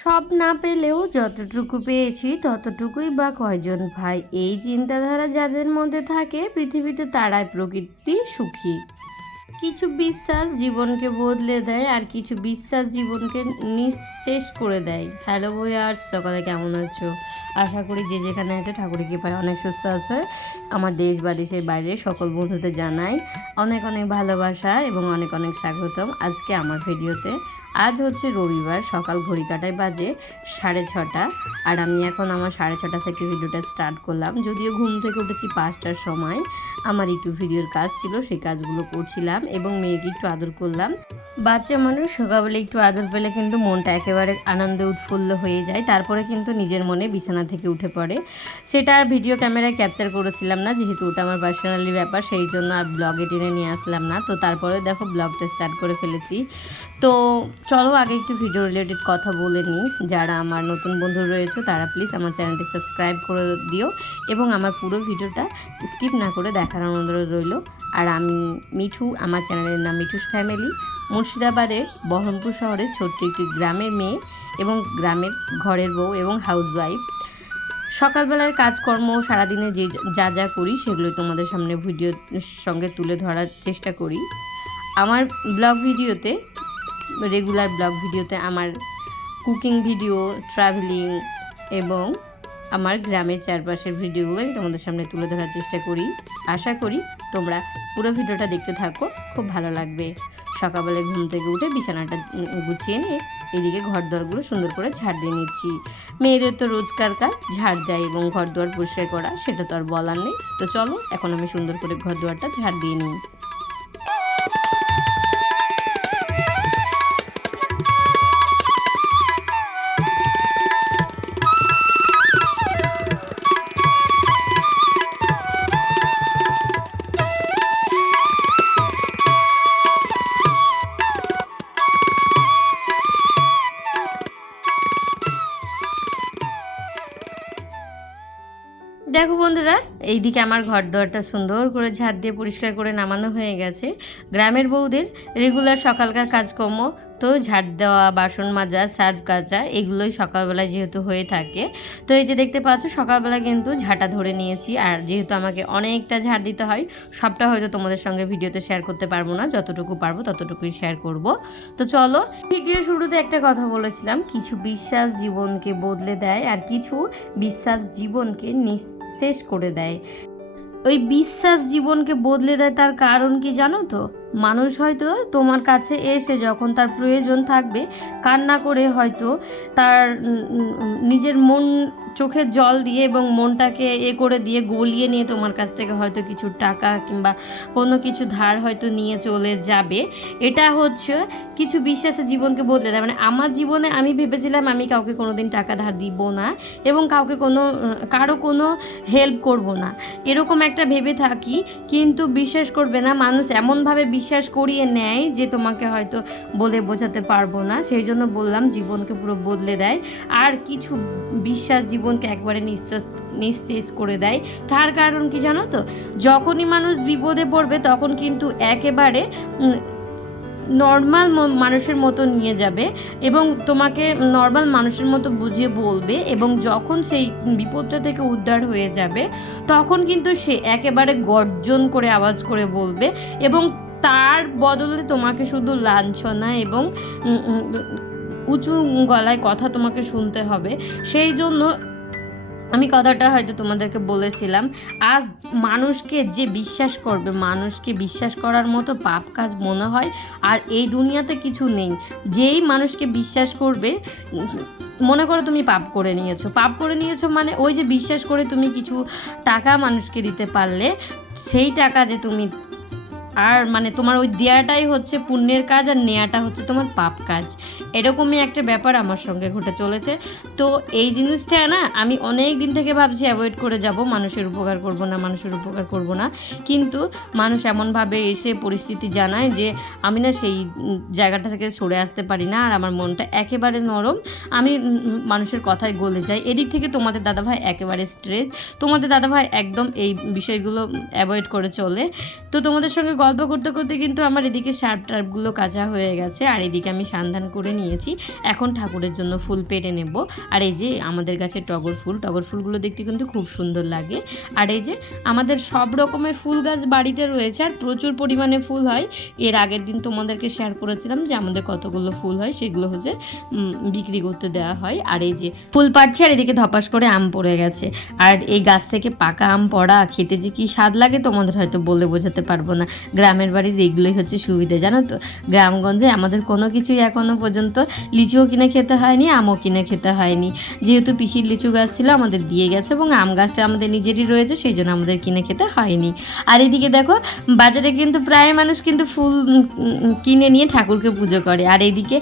সব না পেলেও যতটুকু পেয়েছি ততটুকুই বা কয়জন ভাই, এই চিন্তাধারা যাদের মধ্যে থাকে পৃথিবীতে তারাই প্রকৃতি সুখী। কিছু বিশ্বাস জীবনকে বদলে দেয় আর কিছু বিশ্বাস জীবনকে নিঃশেষ করে দেয়। হ্যালো ভিউয়ার্স, সকালে কেমন আছো? আশা করি যে যেখানে আছো ঠাকুরের কৃপায় অনেক সুস্থ আছো। আমার দেশ বা দেশের বাইরে সকল বন্ধুদের জানাই অনেক অনেক ভালোবাসা এবং অনেক অনেক স্বাগতম আজকে আমার ভিডিওতে। আজ হচ্ছে রবিবার, সকাল ঘড়ি কাটায় বাজে 6:30 আর আমি এখন আমার 6:30 থেকে ভিডিওটা স্টার্ট করলাম। যদিও ঘুম থেকে উঠেছি 5টার সময়, আমার একটু ভিডিওর কাজ ছিল, সেই কাজগুলো করছিলাম এবং মেয়েকে একটু আদর করলাম। বাচ্চা মানুষ সকালবেলা একটু আদর পেলে কিন্তু মনটা একেবারে আনন্দে উৎফুল্ল হয়ে যায়, তারপরে কিন্তু নিজের মনে বিছানা থেকে উঠে পড়ে। সেটা আর ভিডিও ক্যামেরায় ক্যাপচার করেছিলাম না, যেহেতু ওটা আমার পার্সোনালি ব্যাপার, সেই জন্য আর ব্লগে টেনে নিয়ে আসলাম না। তো তারপরে দেখো ব্লগটা স্টার্ট করে ফেলেছি। তো চলো আগে একটু ভিডিও রিলেটেড কথা বলে নিই। যারা আমার নতুন বন্ধু রয়েছে তারা প্লিজ আমার চ্যানেলটি সাবস্ক্রাইব করে দিও এবং আমার পুরো ভিডিওটা স্কিপ না করে দেখার অনুরোধ রইল। আর আমি মিঠু, আমার চ্যানেলের নাম মিঠুস ফ্যামিলি। মুর্শিদাবাদের বহরমপুর শহরের ছোট্ট একটি গ্রামের মেয়ে এবং গ্রামের ঘরের বউ এবং হাউসওয়াইফ। সকালবেলার কাজকর্ম সারাদিনে যে যা যা করি সেগুলো তোমাদের সামনে ভিডিওর সঙ্গে তুলে ধরার চেষ্টা করি। আমার ব্লগ ভিডিওতে, রেগুলার ব্লগ ভিডিওতে আমার কুকিং ভিডিও, ট্রাভেলিং এবং আমার গ্রামের চারপাশের ভিডিওগুলো আমি তোমাদের সামনে তুলে ধরার চেষ্টা করি। আশা করি তোমরা পুরো ভিডিওটা দেখতে থাকো, খুব ভালো লাগবে। সকালবেলা ঘুম থেকে উঠে বিছানাটা গুছিয়ে নিয়ে এদিকে ঘর দুয়ারগুলো সুন্দর করে ঝাড় দিয়ে নিচ্ছি। মেয়েদের তো রোজকার কাজ ঝাড় দেয় এবং ঘর দুয়ার পরিষ্কার করা, সেটা তো আর বলার নেই। তো চলো এখন আমি সুন্দর করে ঘর দুয়ারটা ঝাড় দিয়ে নিই। দেখো বন্ধুরা, এইদিকে আমার ঘর দোয়ারটা সুন্দর করে ঝাড় দিয়ে পরিষ্কার করে নামানো হয়ে গেছে। গ্রামের বউদের রেগুলার সকালকার কাজকর্ম তো ঝাড় দেওয়া, বাসন মাজা, সার্ফ কাচা, এগুলোই সকালবেলায় যেহেতু হয়ে থাকে। তো এই যে দেখতে পাচ্ছ সকালবেলা কিন্তু ঝাঁটা ধরে নিয়েছি। আর যেহেতু আমাকে অনেকটা ঝাড় দিতে হয়, সবটা হয়তো তোমাদের সঙ্গে ভিডিওতে শেয়ার করতে পারবো না, যতটুকু পারবো ততটুকুই শেয়ার করব। তো চলো, ভিডিও শুরুতে একটা কথা বলেছিলাম, কিছু বিশ্বাস জীবনকে বদলে দেয় আর কিছু বিশ্বাস জীবনকে নিঃশেষ করে দেয়। ওই বিশ্বাস জীবনকে বদলে দেয় তার কারণ কি জানো তো? মানুষ হয়তো তোমার কাছে এসে যখন তার প্রয়োজন থাকবে কান্না করে হয়তো তার নিজের মন চোখের জল দিয়ে এবং মনটাকে করে দিয়ে গলিয়ে নিয়ে তোমার কাছ থেকে হয়তো কিছু টাকা কিংবা কোনো কিছু ধার হয়তো নিয়ে চলে যাবে। এটা হচ্ছে কিছু বিশ্বাসের জীবনকে বদলে দেয়। মানে আমার জীবনে আমি ভেবেছিলাম আমি কাউকে কোনো দিন টাকা ধার দিব না এবং কাউকে কারো কোনো হেল্প করব না, এরকম একটা ভেবে থাকি। কিন্তু বিশ্বাস করবে না, মানুষ এমনভাবে বিশ্বাস করিয়ে নেয় যে তোমাকে হয়তো বলে বোঝাতে পারবো না। সেই জন্য বললাম জীবনকে পুরো বদলে দেয়। আর কিছু বিশ্বাস জীবনকে একবারে নিঃশেষ করে দেয়। তার কারণ কি জানো তো? যখনই মানুষ বিপদে পড়বে তখন কিন্তু একেবারে নর্মাল মানুষের মতো নিয়ে যাবে এবং তোমাকে নর্মাল মানুষের মতো বুঝিয়ে বলবে, এবং যখন সেই বিপদটা থেকে উদ্ধার হয়ে যাবে তখন কিন্তু সে একেবারে গর্জন করে আওয়াজ করে বলবে এবং তার বদলে তোমাকে শুধু লাঞ্ছনা এবং উঁচু গলায় কথা তোমাকে শুনতে হবে। সেই জন্য আমি কথাটা হয়তো তোমাদেরকে বলেছিলাম, আজ মানুষকে যে বিশ্বাস করবে, মানুষকে বিশ্বাস করার মতো পাপ কাজ মনে হয় আর এই দুনিয়াতে কিছু নেই। যেই মানুষকে বিশ্বাস করবে, মনে করো তুমি পাপ করে নিয়েছো মানে ওই যে বিশ্বাস করে তুমি কিছু টাকা মানুষকে দিতে পারলে, সেই টাকা যে তুমি আর মানে তোমার ওই দেয়াটাই হচ্ছে পুণ্যের কাজ আর নেয়াটা হচ্ছে তোমার পাপ কাজ। এরকমই একটা ব্যাপার আমার সঙ্গে ঘটে চলেছে। তো এই জিনিসটা না আমি অনেক দিন থেকে ভাবছি অ্যাভয়েড করে যাব, মানুষের উপকার করব না, কিন্তু মানুষ এমনভাবে এসে পরিস্থিতি জানায় যে আমি না সেই জায়গাটা থেকে সরে আসতে পারি না, আর আমার মনটা একেবারে নরম, আমি মানুষের কথায় গলে যাই। এদিক থেকে তোমাদের দাদাভাই একেবারে স্ট্রেস, তোমাদের দাদাভাই একদম এই বিষয়গুলো অ্যাভয়েড করে চলে। তো তোমাদের সঙ্গে গল্প করতে করতে কিন্তু আমার এদিকে শার্প টার্পগুলো কাঁচা হয়ে গেছে, আর এদিকে আমি সান্ধান করে নিয়েছি। এখন ঠাকুরের জন্য ফুল পেড়ে নেব। আর এই যে আমাদের গাছে টগর ফুলগুলো দেখতে কিন্তু খুব সুন্দর লাগে। আর এই যে আমাদের সব রকমের ফুল গাছ বাড়িতে রয়েছে, আর প্রচুর পরিমাণে ফুল হয়। এর আগের দিন তোমাদেরকে শেয়ার করেছিলাম যে আমাদের কতগুলো ফুল হয়, সেগুলো হচ্ছে বিক্রি করতে দেওয়া হয়। আর এই যে ফুল পাড়ছে, আর এদিকে ধপাস করে আম পড়ে গেছে। আর এই গাছ থেকে পাকা আম পড়া খেতে যে কি স্বাদ লাগে তোমাদের হয়তো বলে বোঝাতে পারবো না। গ্রামের বাড়ির এগুলোই হচ্ছে সুবিধা, জানো তো। গ্রামগঞ্জে আমাদের কোনো কিছুই এখনও পর্যন্ত লিচুও কিনে খেতে হয়নি, আমও কিনে খেতে হয়নি। যেহেতু পিসির লিচু গাছ ছিল আমাদের দিয়ে গেছে, এবং আম গাছটা আমাদের নিজেরই রয়েছে, সেই জন্য আমাদের কিনে খেতে হয়নি। আর এদিকে দেখো বাজারে কিন্তু প্রায় মানুষ কিন্তু ফুল কিনে নিয়ে ঠাকুরকে পুজো করে, আর এইদিকে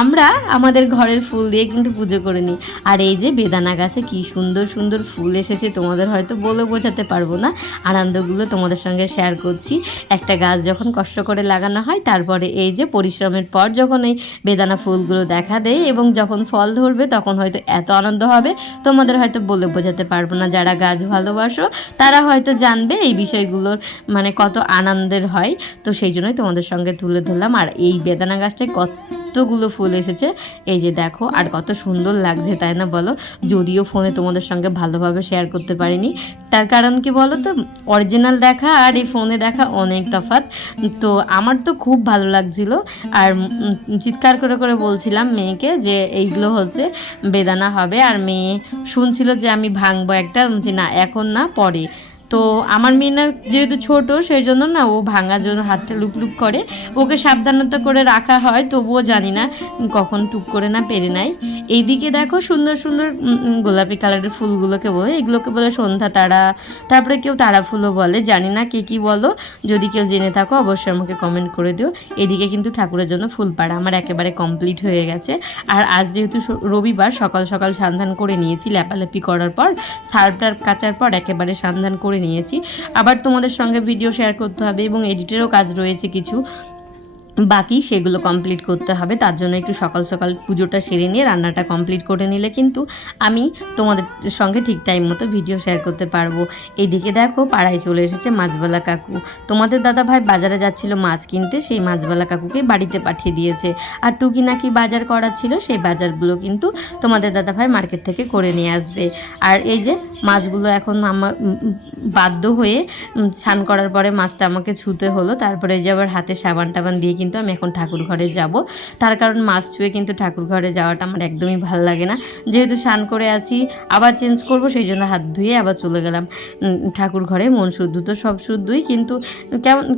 আমরা আমাদের ঘরের ফুল দিয়ে কিন্তু পুজো করে নিই। আর এই যে বেদানা গাছে কি সুন্দর সুন্দর ফুল এসেছে, তোমাদের হয়তো বলে বোঝাতে পারবো না। আনন্দগুলো তোমাদের সঙ্গে শেয়ার করছি। একটা গাছ যখন কষ্ট করে লাগানো হয়, তারপরে এই যে পরিশ্রমের পর যখন এই বেদানা ফুলগুলো দেখা দেয় এবং যখন ফল ধরবে, তখন হয়তো এত আনন্দ হবে তোমাদের হয়তো বলে বোঝাতে পারবো না। যারা গাছ ভালোবাসো তারা হয়তো জানবে এই বিষয়গুলোর মানে কত আনন্দের হয়। তো সেই জন্যই তোমাদের সঙ্গে তুলে ধরলাম। আর এই বেদানা গাছটায় কতগুলো ফুল এসেছে, এই যে দেখো, আর কত সুন্দর লাগছে, তাই না বলো? যদিও ফোনে তোমাদের সঙ্গে ভালোভাবে শেয়ার করতে পারিনি, তার কারণ কি বলো তো, অরিজিনাল দেখা আর এই ফোনে দেখা অনেক তফাৎ। তো আমার তো খুব ভালো লাগছিল, আর চিৎকার করে করে বলছিলাম মেয়েকে যে এইগুলো হচ্ছে বেদানা হবে, আর মেয়ে শুনছিল যে আমি ভাঙবো একটা, যে না এখন না, পরে। তো আমার মেয়ে না যেহেতু ছোটো, সেই জন্য না ও ভাঙার জন্য হাতটা লুক করে, ওকে সাবধানতা করে রাখা হয়, তবুও জানি না কখন টুক করে না পেরে নেয়। এইদিকে দেখো সুন্দর সুন্দর গোলাপি কালারের ফুলগুলোকে বলে, এগুলোকে বলে সন্ধ্যা তারা, তারপরে কেউ তারা ফুলও বলে, জানি না কে কী বলো। যদি কেউ জেনে থাকো অবশ্যই আমাকে কমেন্ট করে দিও। এদিকে কিন্তু ঠাকুরের জন্য ফুল পাড়া আমার একেবারে কমপ্লিট হয়ে গেছে। আর আজ যেহেতু রবিবার, সকাল সকাল সান্ধান করে নিয়েছি, লেপালেপি করার পর সার্ফটার কাচার পর একেবারে সান্ধান করে নিয়েছি। আবার তোমাদের সঙ্গে ভিডিও শেয়ার করতে হবে এবং এডিটেরও কাজ রয়েছে কিছু বাকি, সেগুলো কমপ্লিট করতে হবে। তার জন্য একটু সকাল সকাল পুজোটা সেরে নিয়ে রান্নাটা কমপ্লিট করে নিলে কিন্তু আমি তোমাদের সঙ্গে ঠিক টাইম মতো ভিডিও শেয়ার করতে পারবো। এইদিকে দেখো পাড়ায় চলে এসেছে মাছবালা কাকু। তোমাদের দাদা ভাই বাজারে যাচ্ছিল মাছ কিনতে, সেই মাছবালা কাকুকে বাড়িতে পাঠিয়ে দিয়েছে। আর টুকি নাকি বাজার করা ছিল, সেই বাজারগুলো কিন্তু তোমাদের দাদা ভাই মার্কেট থেকে করে নিয়ে আসবে। আর এই যে মাছগুলো এখন আমার বাধ্য হয়ে স্নান করার পরে মাছটা আমাকে ছুতে হলো, তারপরে যে আবার হাতে সাবান টাবান দিয়ে কিন্তু আমি এখন ঠাকুর ঘরে যাব। তার কারণ মাছ ছুঁয়ে কিন্তু ঠাকুর ঘরে যাওয়াটা আমার একদমই ভালো লাগে না। যেহেতু স্নান করে আছি, আবার চেঞ্জ করব, সেই জন্য হাত ধুয়ে আবার চলে গেলাম ঠাকুর ঘরে। মন শুদ্ধ তো সব শুদ্ধই, কিন্তু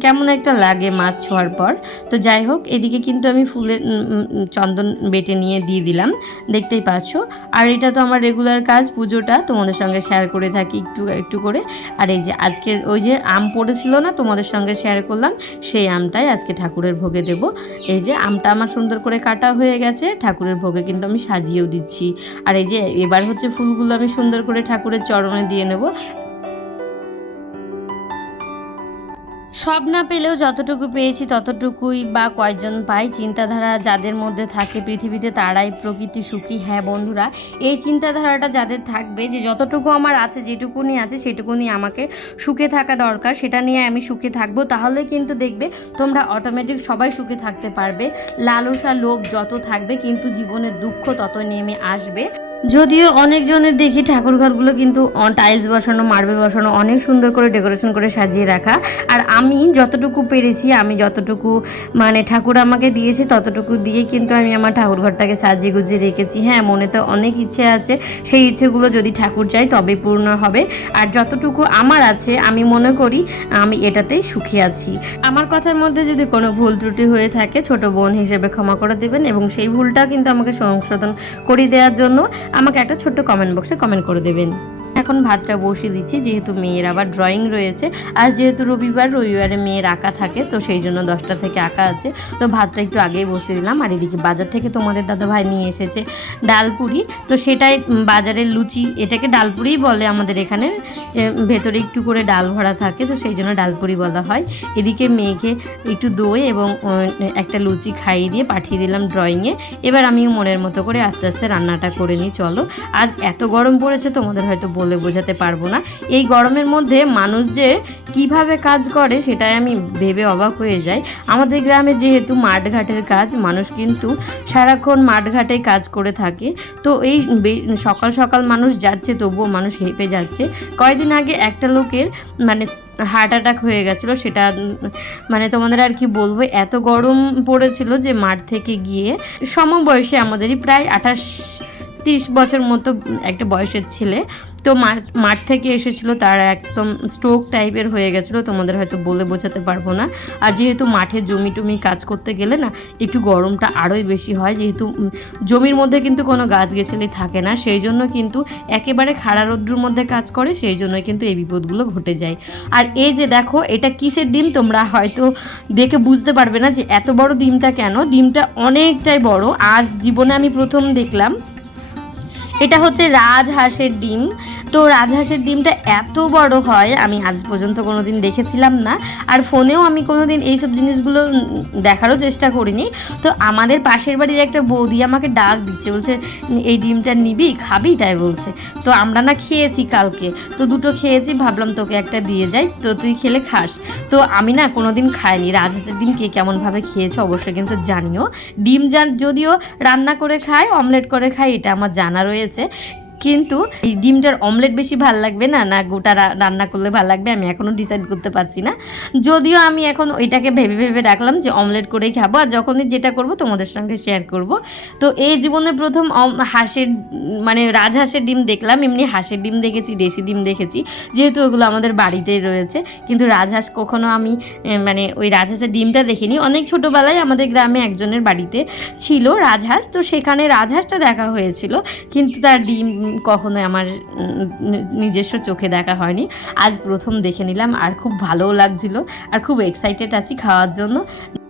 কেমন একটা লাগে মাছ ছোঁয়ার পর। তো যাই হোক, এদিকে কিন্তু আমি ফুলের চন্দন বেটে নিয়ে দিয়ে দিলাম, দেখতেই পাচ্ছ। আর এটা তো আমার রেগুলার কাজ, পুজোটা তোমাদের সঙ্গে শেয়ার করে থাকি একটু একটু করে। আর এই যে আজকের ওই যে আম পড়েছিল না, তোমাদের সঙ্গে শেয়ার করলাম, সেই আমটাই আজকে ঠাকুরের ভোগে দেব। এই যে আমটা আমার সুন্দর করে কাটা হয়ে গেছে, ঠাকুরের ভোগে কিন্তু আমি সাজিয়েও দিচ্ছি। আর এই যে এবার হচ্ছে ফুলগুলো আমি সুন্দর করে ঠাকুরের চরণে দিয়ে নেব। সব না পেলেও যতটুকু পেয়েছি ততটুকুই বা কয়জন পাই, চিন্তাধারা যাদের মধ্যে থাকে পৃথিবীতে তারাই প্রকৃতি সুখী। হ্যাঁ বন্ধুরা, এই চিন্তাধারাটা যাদের থাকবে যে যতটুকু আমার আছে, যেটুকুনি আছে সেটুকুনি আমাকে সুখে থাকা দরকার, সেটা নিয়ে আমি সুখে থাকবো, তাহলে কিন্তু দেখবে তোমরা অটোমেটিক সবাই সুখে থাকতে পারবে। লালসা লোভ যত থাকবে কিন্তু জীবনের দুঃখ তত নেমে আসবে। যদিও অনেকজনের দেখি ঠাকুর ঘরগুলো কিন্তু টাইলস বসানো, মার্বেল বসানো, অনেক সুন্দর করে ডেকোরেশন করে সাজিয়ে রাখা। আর আমি যতটুকু পেরেছি, আমি যতটুকু মানে ঠাকুর আমাকে দিয়েছে ততটুকু দিয়ে কিন্তু আমি আমার ঠাকুর ঘরটাকে সাজিয়ে গুজিয়ে রেখেছি। হ্যাঁ, মনে তো অনেক ইচ্ছে আছে, সেই ইচ্ছেগুলো যদি ঠাকুর চাই তবেই পূর্ণ হবে। আর যতটুকু আমার আছে আমি মনে করি আমি এটাতেই সুখী আছি। আমার কথার মধ্যে যদি কোনো ভুল ত্রুটি হয়ে থাকে, ছোট বোন হিসেবে ক্ষমা করে দেবেন, এবং সেই ভুলটা কিন্তু আমাকে সংশোধন করে দেওয়ার জন্য আমাকে একটা ছোট্ট কমেন্ট বক্সে কমেন্ট করে দেবেন। এখন ভাতটা বসিয়ে দিচ্ছি, যেহেতু মেয়ের আবার ড্রয়িং রয়েছে। আর যেহেতু রবিবারে মেয়ের আঁকা থাকে, তো সেই জন্য 10টা থেকে আঁকা আছে, তো ভাতটা একটু আগেই বসিয়ে দিলাম। আর এদিকে বাজার থেকে তোমাদের দাদা ভাই নিয়ে এসেছে ডালপুরি, তো সেটাই বাজারের লুচি, এটাকে ডালপুরিই বলে আমাদের এখানে, ভেতরে একটু করে ডাল ভরা থাকে, তো সেই জন্য ডালপুরি বলা হয়। এদিকে মেয়েকে একটু দই এবং একটা লুচি খাইয়ে দিয়ে পাঠিয়ে দিলাম ড্রয়িংয়ে। এবার আমিও মনের মতো করে আস্তে আস্তে রান্নাটা করে নিই। চলো, আজ এত গরম পড়েছে তোমাদের হয়তো বলে বলে বোঝাতে পারবো না। এই গরমের মধ্যে মানুষ যে কিভাবে কাজ করে সেটাই আমি ভেবে অবাক হয়ে যাই। আমাদের গ্রামে যেহেতু মাঠঘাটের কাজ, মানুষ কিন্তু সারাক্ষণ মাঠঘাটে কাজ করে থাকে। তো এই সকাল সকাল মানুষ যাচ্ছে, তবুও মানুষ হেঁপে যাচ্ছে। কয়েকদিন আগে একটা লোকের মানে হার্ট অ্যাটাক হয়ে গেছিলো। সেটা মানে তোমাদের আর কি বলবো, এত গরম পড়েছিল যে মাঠ থেকে গিয়ে সমবয়সী আমাদেরই প্রায় 28-30 বছর মতো একটা বয়সের ছেলে, তো মাঠ থেকে এসেছিল, তার একদম স্ট্রোক টাইপের হয়ে গেছিলো, তোমাদের হয়তো বলে বোঝাতে পারবো না। আর যেহেতু মাঠে জমি টমি কাজ করতে গেলে না একটু গরমটা আরোই বেশি হয়, যেহেতু জমির মধ্যে কিন্তু কোনো গাছগাছালি থাকে না, সেই জন্য কিন্তু একেবারে খাড়া রৌদ্রের মধ্যে কাজ করে, সেই জন্য কিন্তু এই বিপদগুলো ঘটে যায়। আর এই যে দেখো, এটা কিসের ডিম তোমরা হয়তো দেখে বুঝতে পারবে না যে এত বড় ডিমটা কেন। ডিমটা অনেকটাই বড়, আজ জীবনে আমি প্রথম দেখলাম। এটা হচ্ছে রাজহাঁসের ডিম। তো রাজহাঁসের ডিমটা এত বড় হয় আমি আজ পর্যন্ত কোনো দিন দেখেছিলাম না, আর ফোনেও আমি কোনো দিন এইসব জিনিসগুলো দেখারও চেষ্টা করিনি। তো আমাদের পাশের বাড়ির একটা বৌদি আমাকে ডাক দিচ্ছে, বলছে এই ডিমটা নিবি, খাবি, তাই বলছে। তো আমরা না খেয়েছি কালকে, তো দুটো খেয়েছি, ভাবলাম তোকে একটা দিয়ে যাই, তো তুই খেলে খাস। তো আমি না কোনো দিন খাইনি রাজহাঁসের ডিম, কে কেমনভাবে খেয়েছো অবশ্যই কিন্তু জানিও। ডিম যদিও রান্না করে খাই, অমলেট করে খাই, এটা আমার জানা রয়েছে, কিন্তু এই ডিমটার অমলেট বেশি ভাল লাগবে না গোটা রান্না করলে ভাল লাগবে, আমি এখনও ডিসাইড করতে পারছি না। যদিও আমি এখন ওইটাকে ভেবে ভেবে রাখলাম যে অমলেট করেই খাবো, আর যখনই যেটা করব তোমাদের সঙ্গে শেয়ার করব। তো এই জীবনে প্রথম হাঁসের মানে রাজহাঁসের ডিম দেখলাম। এমনি হাঁসের ডিম দেখেছি, দেশি ডিম দেখেছি, যেহেতু ওগুলো আমাদের বাড়িতেই রয়েছে, কিন্তু রাজহাঁস কখনো আমি মানে ওই রাজহাঁসের ডিমটা দেখিনি। অনেক ছোটোবেলায় আমাদের গ্রামে একজনের বাড়িতে ছিল রাজহাঁস, তো সেখানে রাজহাঁসটা দেখা হয়েছিল, কিন্তু তার ডিম কখনো আমার নিজস্ব চোখে দেখা হয়নি। আজ প্রথম দেখে নিলাম, আর খুব ভালোও লাগছিল, আর খুব এক্সাইটেড আছি খাওয়ার জন্য।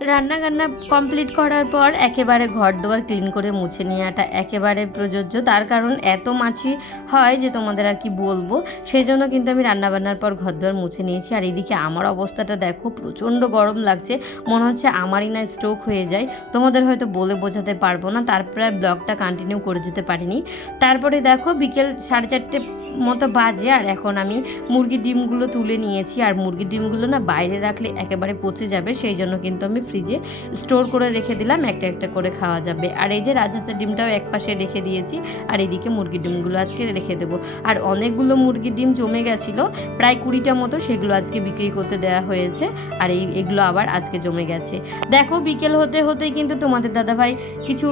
রান্না কমপ্লিট করার পর একেবারে ঘর দুয়ার ক্লিন করে মুছে নেওয়াটা একেবারে প্রযোজ্য, তার কারণ এত মাছি হয় যে তোমাদের আর কি বলবো। সেই জন্য কিন্তু আমি রান্নাবান্নার পর ঘর দুয়ার মুছে নিয়েছি। আর এদিকে আমার অবস্থাটা দেখো, প্রচণ্ড গরম লাগছে, মনে হচ্ছে আমারই না স্ট্রোক হয়ে যায়। তোমাদের হয়তো বলে বোঝাতে পারবো না, তারপরে ব্লগটা কন্টিনিউ করে যেতে পারিনি। তারপরে দেখো বিকেল 4:30 মতো বাজে, আর এখন আমি মুরগির ডিমগুলো তুলে নিয়েছি। আর মুরগির ডিমগুলো না বাইরে রাখলে একেবারে পচে যাবে, সেই জন্য কিন্তু আমি ফ্রিজে স্টোর করে রেখে দিলাম, একটা একটা করে খাওয়া যাবে। আর এই যে রাজহাঁসের ডিমটাও এক পাশে রেখে দিয়েছি, আর এদিকে মুরগির ডিমগুলো আজকে রেখে দেবো। আর অনেকগুলো মুরগির ডিম জমে গেছিলো, প্রায় 20টা মতো, সেগুলো আজকে বিক্রি করতে দেওয়া হয়েছে। আর এগুলো আবার আজকে জমে গেছে। দেখো বিকেল হতে হতেই কিন্তু তোমাদের দাদাভাই কিছু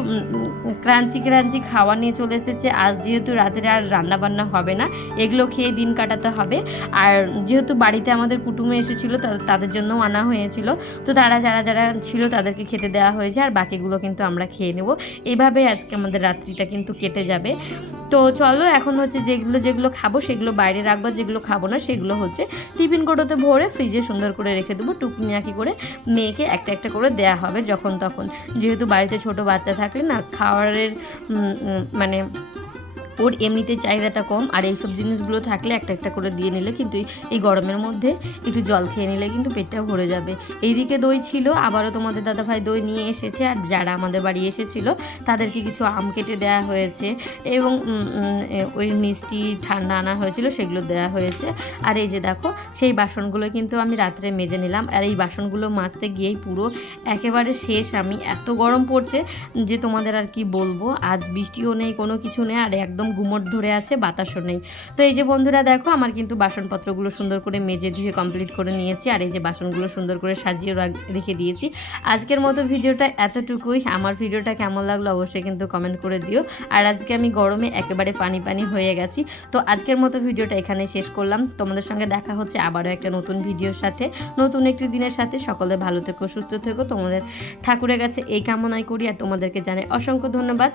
ক্রাঞ্চি খাওয়া নিয়ে চলে এসেছে। আজ যেহেতু রাতের আর রান্না বান্না হবে না, এগুলো খেয়ে দিন কাটাতে হবে। আর যেহেতু বাড়িতে আমাদের কুটুমে এসেছিলো, তাদের জন্যও আনা হয়েছিল, তো তারা যারা ছিল তাদেরকে খেতে দেওয়া হয়েছে, আর বাকিগুলো কিন্তু আমরা খেয়ে নেব। এভাবেই আজকে আমাদের রাত্রিটা কিন্তু কেটে যাবে। তো চলো এখন হচ্ছে যেগুলো খাবো সেগুলো বাইরে রাখবো, যেগুলো খাবো না সেগুলো হচ্ছে টিফিন কৌটোতে ভরে ফ্রিজে সুন্দর করে রেখে দেবো। টুকনিয়াকি করে মেয়েকে একটা একটা করে দেয়া হবে যখন তখন, যেহেতু বাড়িতে ছোট বাচ্চা থাকলে না খাওয়ারের মানে ওর এমনিতে চাহিদাটা কম, আর এইসব জিনিসগুলো থাকলে একটা একটা করে দিয়ে নিলে কিন্তু এই গরমের মধ্যে একটু জল খেয়ে নিলে কিন্তু পেটটা ভরে যাবে। এইদিকে দই ছিল, আবারও তোমাদের দাদাভাই দই নিয়ে এসেছে, আর যারা আমাদের বাড়ি এসেছিল তাদেরকে কিছু আম কেটে দেওয়া হয়েছে, এবং ওই মিষ্টি ঠান্ডা আনা হয়েছিল সেগুলো দেওয়া হয়েছে। আর এই যে দেখো সেই বাসনগুলো কিন্তু আমি রাত্রে মেজে নিলাম, আর এই বাসনগুলো মাজতে গিয়েই পুরো একেবারে শেষ আমি। এত গরম পড়ছে যে তোমাদের আর কি বলবো। আজ বৃষ্টিও নেই, কোনো কিছু নেই, আর একদম গুমট ধরে আছে, বাতাসও নেই। তো এই যে বন্ধুরা দেখো, আমার কিন্তু বাসনপত্রগুলো সুন্দর করে মেজে ধুয়ে কমপ্লিট করে নিয়েছি, আর এই যে বাসনগুলো সুন্দর করে সাজিয়ে রেখে দিয়েছি। আজকের মতো ভিডিওটা এতটুকুই। আমার ভিডিওটা কেমন লাগলো অবশ্যই কিন্তু কমেন্ট করে দিও। আর আজকে আমি গরমে একেবারে পানি হয়ে গেছি। তো আজকের মতো ভিডিওটা এখানে শেষ করলাম। তোমাদের সঙ্গে দেখা হচ্ছে আবারও একটা নতুন ভিডিওর সাথে, নতুন একটি দিনের সাথে। সকলে ভালো থেকো, সুস্থ থেকো, তোমাদের ঠাকুরের কাছে এই কামনাই করি, আর তোমাদেরকে জানাই অসংখ্য ধন্যবাদ।